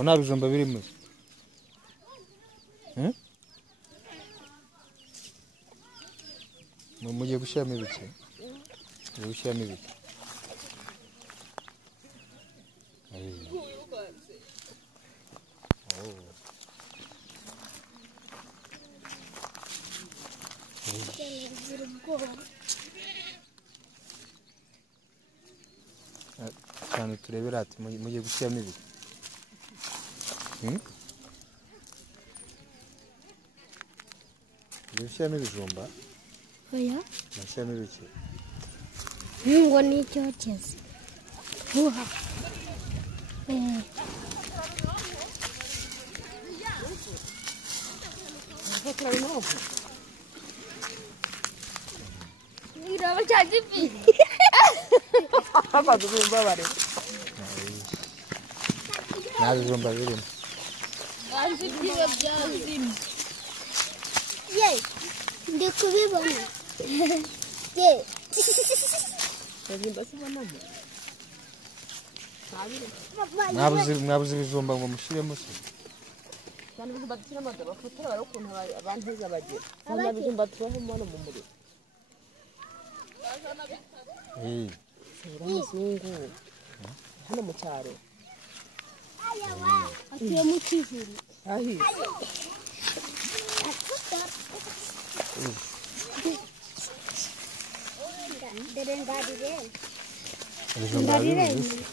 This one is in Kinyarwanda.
ko nta bijumba birimo mugiye gushyiramo ibiki mugiye gushyiramo ibiki cyane turebera ati mugiye gushyiramo ibiki gushyiramo ibijumba oya gushyiramo ibiki ngo ni icyokezo uha iraba cyane ifi Apa bijumba bare nta bijumba birimo banzi byiba byazimye ye ndi kubibona ye bijumba sibonamo mwabuze ibijumba ngo mushyiremo se cyane bijumba dushyiramo bafotora bari ukuntu abantu heza bagira cyane bijumba tubaho umwana mu muriro umuzungu hano mu cyaro atuye mu kijuru ahi ibijumba birimo